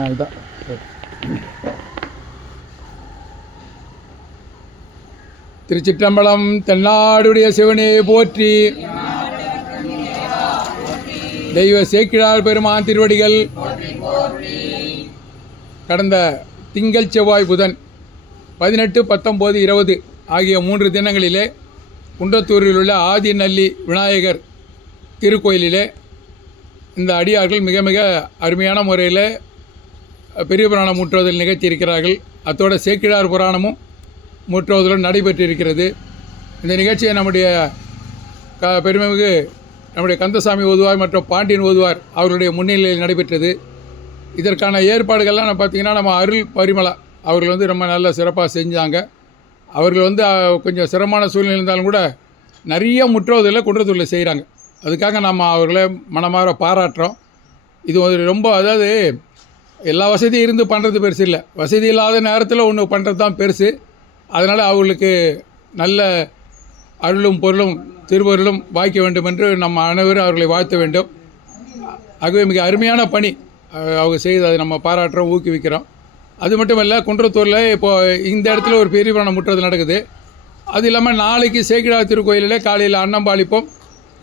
இதுதான். திருச்சிற்றம்பலம். தென்னாடுடைய சிவனே போற்றி. தெய்வ சேக்கிழார் பெருமான் திருவடிகள். கடந்த திங்கள், செவ்வாய், புதன் 18, 19, 20 ஆகிய 3 தினங்களிலே குன்றத்தூரில் உள்ள ஆதிநல்லி விநாயகர் திருக்கோயிலிலே இந்த அடியார்கள் மிக மிக அருமையான முறையில் பெரிய புராணம் முற்றுவதில் நிகழ்த்தியிருக்கிறார்கள். அத்தோட சேக்கிழார் புராணமும் முற்றுவதிலும் நடைபெற்றிருக்கிறது. இந்த நிகழ்ச்சியை நம்முடைய பெருமைமிகு நம்முடைய கந்தசாமி ஓதுவார் மற்றும் பாண்டியன் ஓதுவார் அவர்களுடைய முன்னிலையில் நடைபெற்றது. இதற்கான ஏற்பாடுகள்லாம் பார்த்திங்கன்னா நம்ம அருள் பரிமளா அவர்கள் ரொம்ப நல்ல சிறப்பாக செஞ்சாங்க. அவர்கள் கொஞ்சம் சிரமமான சூழ்நிலை இருந்தாலும் கூட நிறைய முற்றுவதில் குன்றத்தூரில் செய்கிறாங்க. அதுக்காக நம்ம அவர்களை மனமாற பாராட்டுறோம். இது ரொம்ப அதாவது எல்லா வசதியும் இருந்து பண்ணுறது பெருசு இல்லை, வசதி இல்லாத நேரத்தில் ஒன்று பண்ணுறது தான் பெருசு. அதனால் அவர்களுக்கு நல்ல அருளும் பொருளும் திருவருளும் வாய்க்க வேண்டும் என்று நம்ம அனைவரும் அவர்களை வாழ்த்த வேண்டும். ஆகவே மிக அருமையான பணி அவங்க செய்து அதை நம்ம பாராட்டுறோம், ஊக்குவிக்கிறோம். அது மட்டும் இல்லை, குன்றத்தூரில் இப்போது இந்த இடத்துல ஒரு பெரிய புராணம் முற்றுவது நடக்குது. அது இல்லாமல் நாளைக்கு சேக்கிழார் திருக்கோயிலில் காலையில் அன்னம்பாளிப்போம்.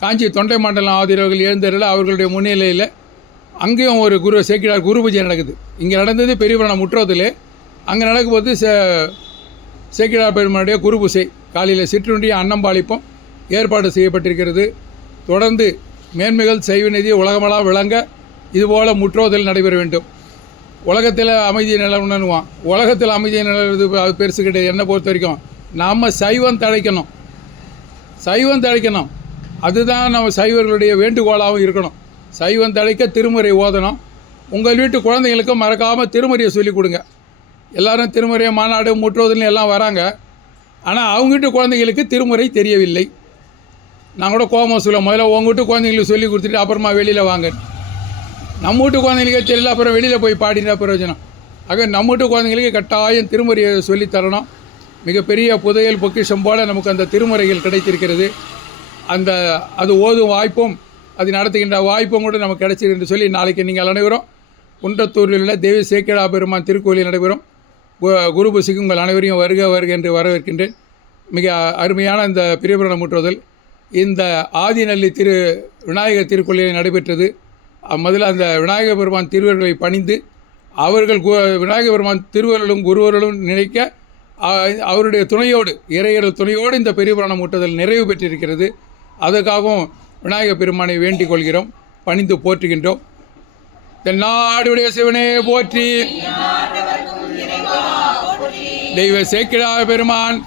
காஞ்சி தொண்டை மண்டலம் ஆதரவுகள் எழுந்தரில் அவர்களுடைய முன்னிலையில் அங்கேயும் ஒரு சேக்கிழார் குரு பூஜை நடக்குது. இங்கே நடந்தது பெரிய புராணம் முற்றுவதில். அங்கே நடக்கும்போது சேக்கிழார் பெருமானுடைய குரு பூஜை காலையில் சிற்றுண்டிய அன்னம்பாளிப்போம் ஏற்பாடு செய்யப்பட்டிருக்கிறது. தொடர்ந்து மேன்மைகள் செய்வ நிதி உலகமெல்லாம் விளங்க இதுபோல் முற்றுவதில் நடைபெற வேண்டும். உலகத்தில் அமைதியை நிலவுன்னுவான். உலகத்தில் அமைதியை நிலவுறது அது பெருசு கிடையாது. என்னை பொறுத்த வரைக்கும் நம்ம சைவம் தழைக்கணும். அதுதான் நம்ம சைவர்களுடைய வேண்டுகோளாகவும் இருக்கணும். சைவம் தழைக்க திருமுறை ஓதணும். உங்கள் வீட்டு குழந்தைங்களுக்கும் மறக்காமல் திருமுறையை சொல்லிக் கொடுங்க. எல்லோரும் திருமுறையை மாநாடு முற்றுவதில் எல்லாம் வராங்க. ஆனால் அவங்க வீட்டு குழந்தைங்களுக்கு திருமுறை தெரியவில்லை. நான் கூட கோபமாக சொல்லுவேன், முதல்ல உங்கள் வீட்டு குழந்தைங்களுக்கு சொல்லி கொடுத்துட்டு அப்புறமா வெளியில் வாங்க. நம்ம வீட்டு குழந்தைங்களுக்கே தெரியல, அப்புறம் வெளியில் போய் பாடினா பிரயோஜனம். ஆக நம்ம வீட்டு குழந்தைங்களுக்கு கட்டாயம் திருமுறையை சொல்லித்தரணும். மிகப்பெரிய புதையல் பொக்கிஷம் போல் நமக்கு அந்த திருமுறைகள் கிடைத்திருக்கிறது. அது ஓதும் வாய்ப்பும் அது நடத்துகின்ற வாய்ப்பும் கூட நமக்கு கிடைச்சிது என்று சொல்லி நாளைக்கு நீங்கள் அனைவரும் குன்றத்தூரில் உள்ள தெய்வ சேக்கிழார் பெருமான் திருக்கோயிலில் நடைபெறும் குரு பூஜைக்கு உங்கள் அனைவரையும் வருக என்று வரவேற்கின்றேன். மிக அருமையான இந்த பெரிய புராணம் முற்றுவதில் இந்த ஆதிநல்லி விநாயகர் திருக்கோயிலில் நடைபெற்றது. முதல்ல அந்த விநாயகர் பெருமான் திருவருளை பணிந்து அவர்கள் விநாயகர் பெருமான் திருவருளும் குருவருளும் நினைக்க அவருடைய துணையோடு இறையர்கள் துணையோடு இந்த பெரிய புராணம் முற்றுவதில் நிறைவு பெற்றிருக்கிறது. அதற்காகவும் விநாயகர் பெருமானை வேண்டிக் கொள்கிறோம், பணிந்து போற்றுகின்றோம். தென்னாடுடைய சிவனே போற்றி. தெய்வ சேக்கிழார் பெருமான்